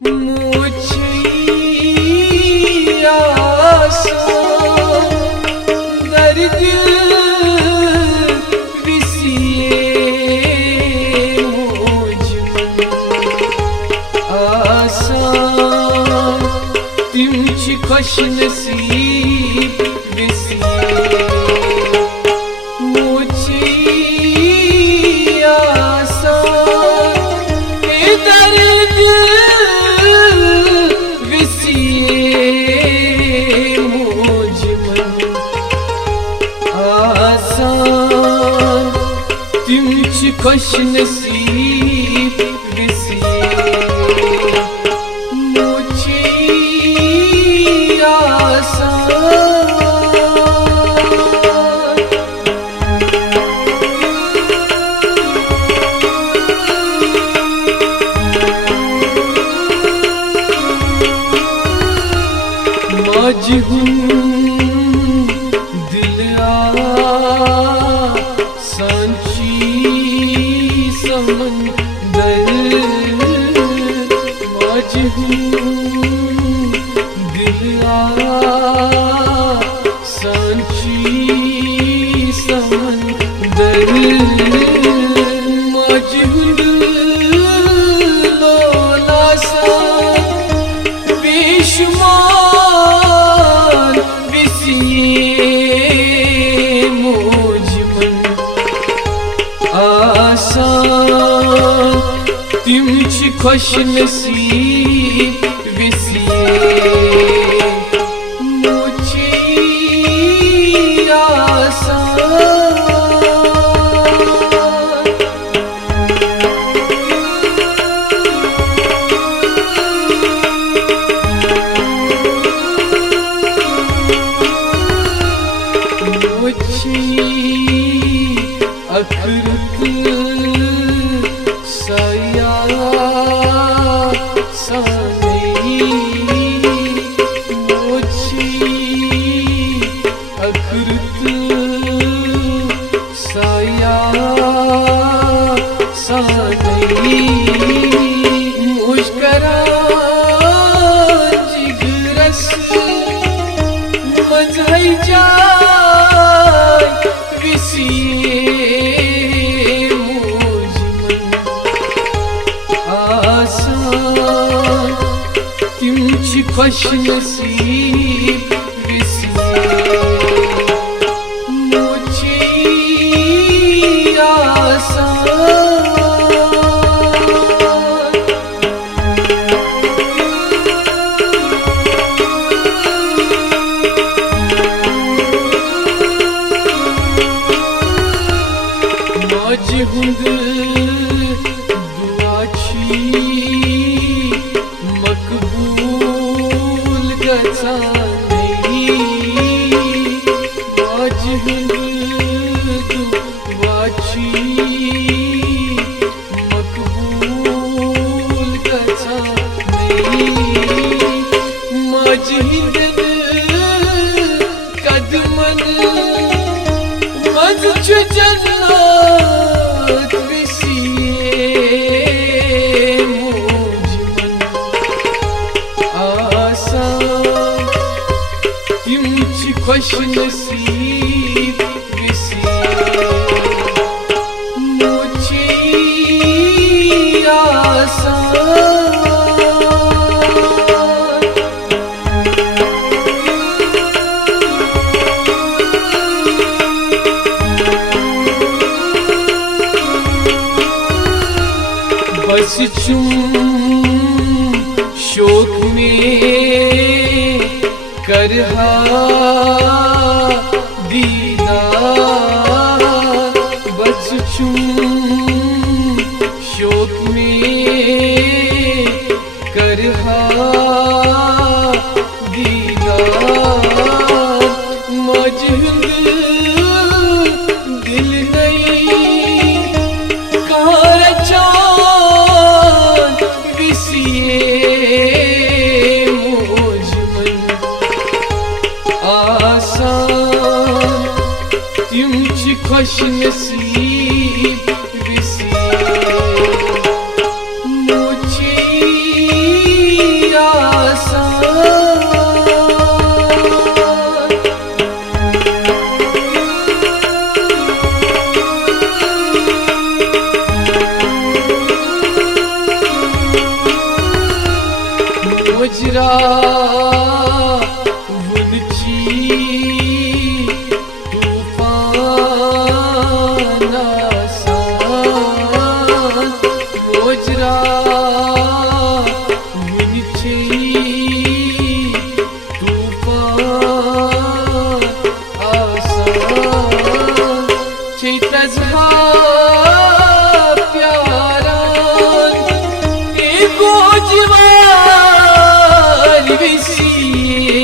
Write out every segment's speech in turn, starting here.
मुझे आसान दर्द विसिए मुझ आसान तिमची खुश नसीब विसिए मुझे आसान दर्द आसान तिमची खुश नसीब विसिए मुझे आसान मजहूं समंदर दिला सांची समंदर मजहूं लोला सा बेशुमार विसिए मुझ मन आसान तिमची खुश नसीब विसिए मुझे आसान मुझे अखरत मुश्करा जिगरस मजहई जाय विसिए मुझ मन आसान तिमची खुश नसीब विसिए मुझे आसान मजहूं दुआची मकबूल गचा मजहूं दुआची मकबूल गचा मजहूं कदमन मज जन्नत विसिए मुझ मन आसान तिमची खुश नसीब विसिए मुझे आसान बस चुम शोक में करहा दीदार बस चुम शोक में करहा दीदार मजहूं दिल नहीं कार चांद विसिए मुझ मन आसान तिमची खुश नसीब विसिए मुझे आसान मुजरा वुदची तूफान आसान मुजरा वुदची तूफान आसान चैतजहा प्यारान एको जीवन विसिए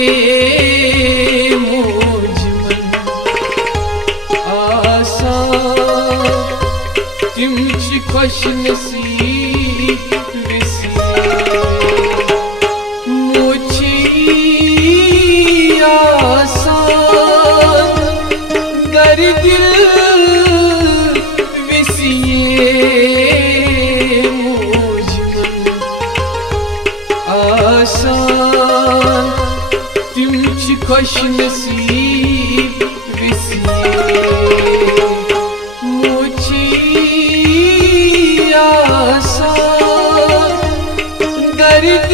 मुझमन आसान तिमची खुश नसीब विसिए मुझी आसान दर्द विसिए मुझमन आसान तिमची खुश नसीब विसिए मुझी आसान दर्द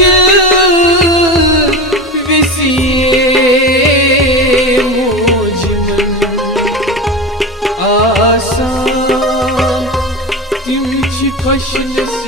विसिए मुझमन आसान तिमची खुश नसीब